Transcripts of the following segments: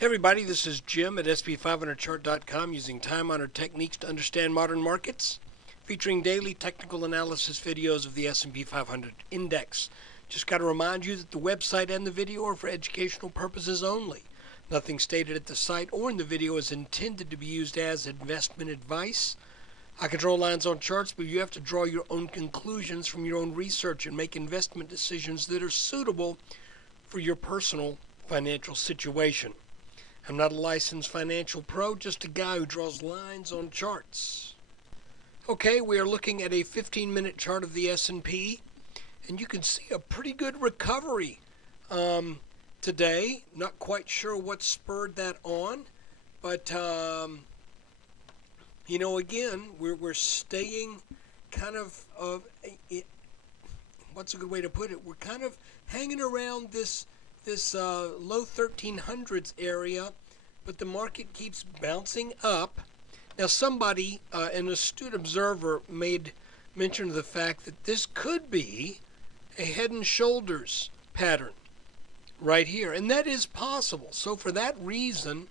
Hey everybody, this is Jim at SP500chart.com using time-honored techniques to understand modern markets, featuring daily technical analysis videos of the S&P 500 index. Just got to remind you that the website and the video are for educational purposes only. Nothing stated at the site or in the video is intended to be used as investment advice. I can draw lines on charts, but you have to draw your own conclusions from your own research and make investment decisions that are suitable for your personal financial situation. I'm not a licensed financial pro, just a guy who draws lines on charts. Okay, we are looking at a 15-minute chart of the S&P, and you can see a pretty good recovery today. Not quite sure what spurred that on, but again, we're staying kind of what's a good way to put it? We're kind of hanging around this low 1300s area, but the market keeps bouncing up. Now somebody, an astute observer, made mention of the fact that this could be a head and shoulders pattern right here, and that is possible. So for that reason,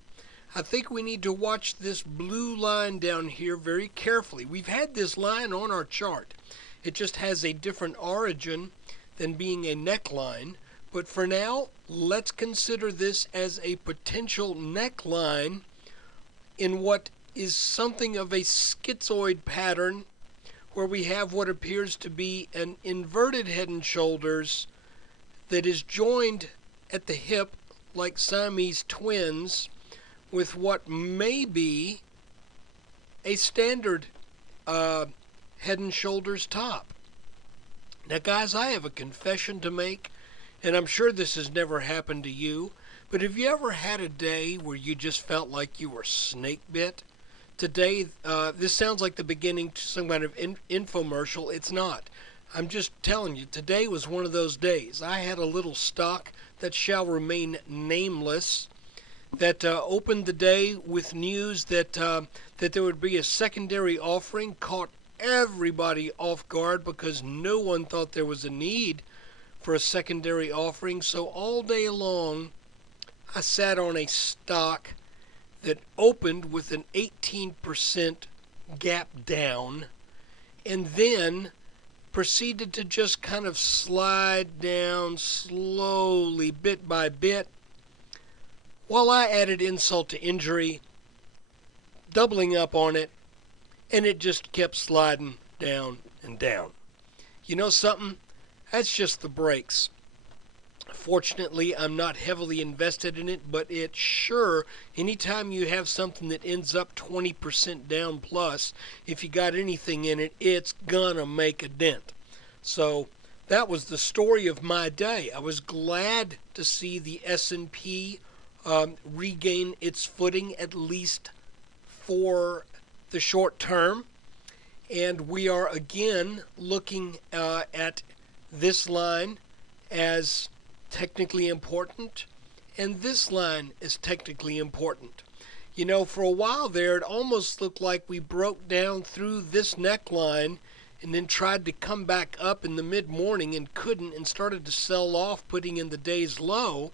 I think we need to watch this blue line down here very carefully. We've had this line on our chart. It just has a different origin than being a neckline. But for now, let's consider this as a potential neckline in what is something of a schizoid pattern where we have what appears to be an inverted head and shoulders that is joined at the hip like Siamese twins with what may be a standard head and shoulders top. Now guys, I have a confession to make. And I'm sure this has never happened to you, but have you ever had a day where you just felt like you were snake bit? Today, this sounds like the beginning to some kind of infomercial. It's not. I'm just telling you, today was one of those days. I had a little stock that shall remain nameless that opened the day with news that there would be a secondary offering, caught everybody off guard because no one thought there was a need for a secondary offering. So all day long I sat on a stock that opened with an 18% gap down and then proceeded to just kind of slide down slowly, bit by bit, while I added insult to injury, doubling up on it, and it just kept sliding down and down. You know something? That's just the breaks. Fortunately, I'm not heavily invested in it, but it sure, anytime you have something that ends up 20% down plus, if you got anything in it, it's gonna make a dent. So that was the story of my day. I was glad to see the S&P regain its footing, at least for the short term. And we are again looking at this line as technically important, and this line is technically important. You know, for a while there, it almost looked like we broke down through this neckline and then tried to come back up in the mid-morning and couldn't, and started to sell off, putting in the day's low.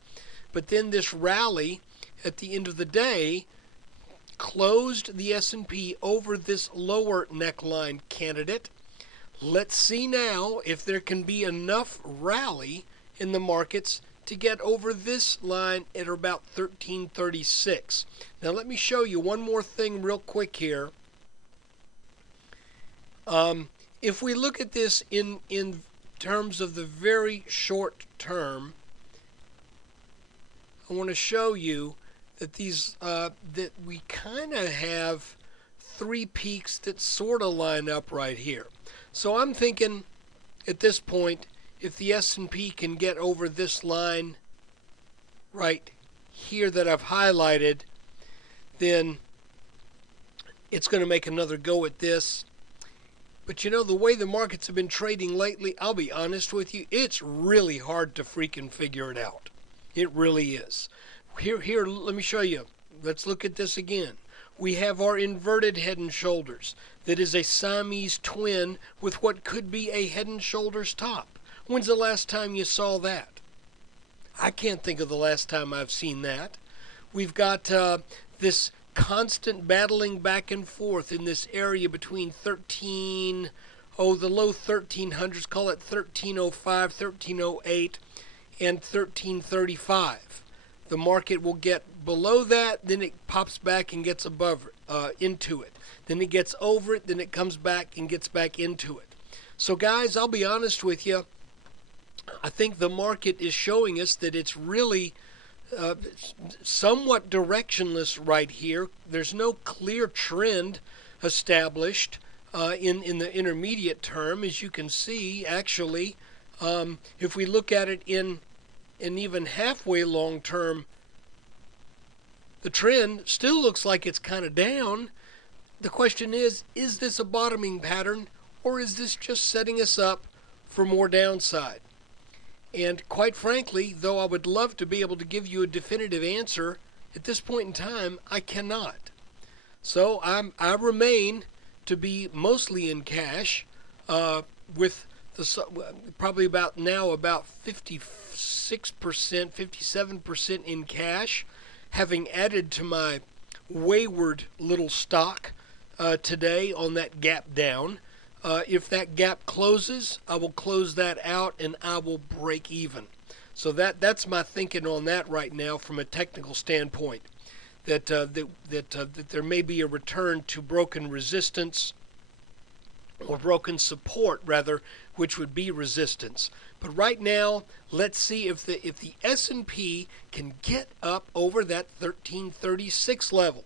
But then this rally at the end of the day closed the S&P over this lower neckline candidate. Let's see now if there can be enough rally in the markets to get over this line at about 1336. Now let me show you one more thing real quick here. If we look at this in terms of the very short term, I want to show you that that we kind of have three peaks that sort of line up right here. So I'm thinking at this point, if the S&P can get over this line right here that I've highlighted, then it's going to make another go at this. But you know, the way the markets have been trading lately, I'll be honest with you, it's really hard to freaking figure it out. It really is. Here, let me show you. Let's look at this again. We have our inverted head and shoulders. That is a Siamese twin with what could be a head and shoulders top. When's the last time you saw that? I can't think of the last time I've seen that. We've got this constant battling back and forth in this area between the low 1300s, call it 1305, 1308, and 1335. The market will get below that, then it pops back and gets above into it. Then it gets over it, then it comes back and gets back into it. So guys, I'll be honest with you. I think the market is showing us that it's really somewhat directionless right here. There's no clear trend established in the intermediate term, as you can see. Actually, if we look at it in an even halfway long term, the trend still looks like it's kind of down. The question is this a bottoming pattern, or is this just setting us up for more downside? And quite frankly, though I would love to be able to give you a definitive answer, at this point in time, I cannot. So I remain to be mostly in cash, with probably about 56%, 57% in cash, having added to my wayward little stock today on that gap down. If that gap closes, I will close that out and I will break even. So that's my thinking on that right now from a technical standpoint. That there may be a return to broken resistance, or broken support rather, which would be resistance. But right now, let's see if the S&P can get up over that 1336 level.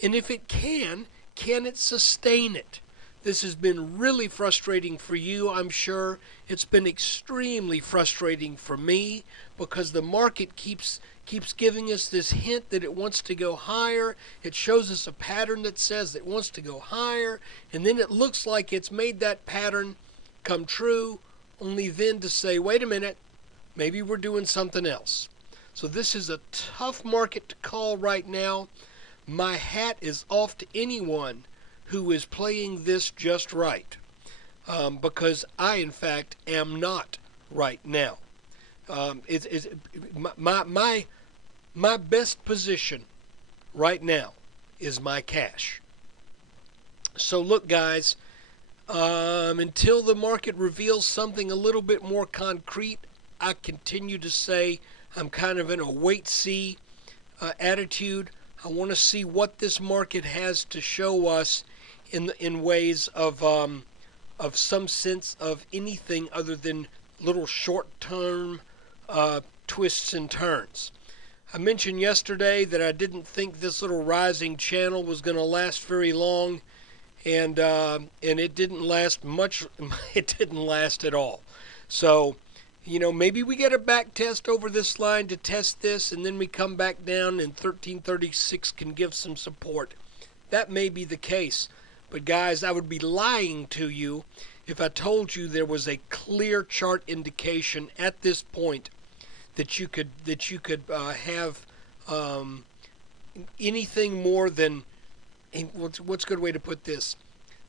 And if it can it sustain it? This has been really frustrating for you, I'm sure. It's been extremely frustrating for me because the market keeps giving us this hint that it wants to go higher. It shows us a pattern that says it wants to go higher, and then it looks like it's made that pattern come true, only then to say, wait a minute, maybe we're doing something else. So this is a tough market to call right now. My hat is off to anyone who is playing this just right, because I, in fact, am not right now. My best position right now is my cash. So look, guys, until the market reveals something a little bit more concrete, I continue to say I'm kind of in a wait-see attitude. I want to see what this market has to show us in ways of some sense of anything other than little short-term twists and turns. I mentioned yesterday that I didn't think this little rising channel was going to last very long, and it didn't last much. It didn't last at all. So, maybe we get a back test over this line to test this, and then we come back down, and 1336 can give some support. That may be the case. But guys, I would be lying to you if I told you there was a clear chart indication at this point that you could have anything more than, what's a good way to put this?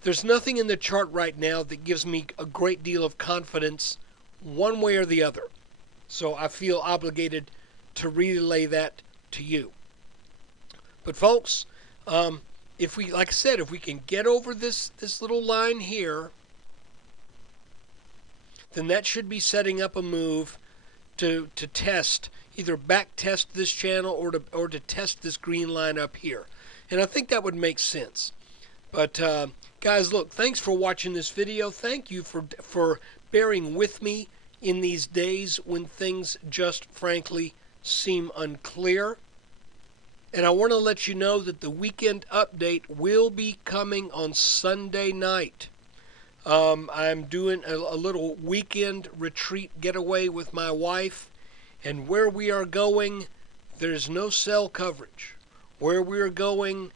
There's nothing in the chart right now that gives me a great deal of confidence one way or the other. So I feel obligated to relay that to you. But folks, if we, like I said, if we can get over this little line here, then that should be setting up a move to test, either back test this channel or to test this green line up here. And I think that would make sense. But guys, look, thanks for watching this video. Thank you for bearing with me in these days when things just frankly seem unclear. And I want to let you know that the weekend update will be coming on Sunday night. I'm doing a little weekend retreat getaway with my wife. And where we are going, there's no cell coverage. Where we are going,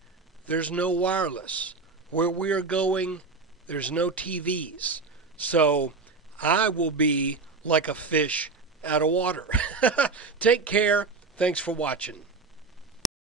there's no wireless. Where we are going, there's no TVs. So I will be like a fish out of water. Take care. Thanks for watching.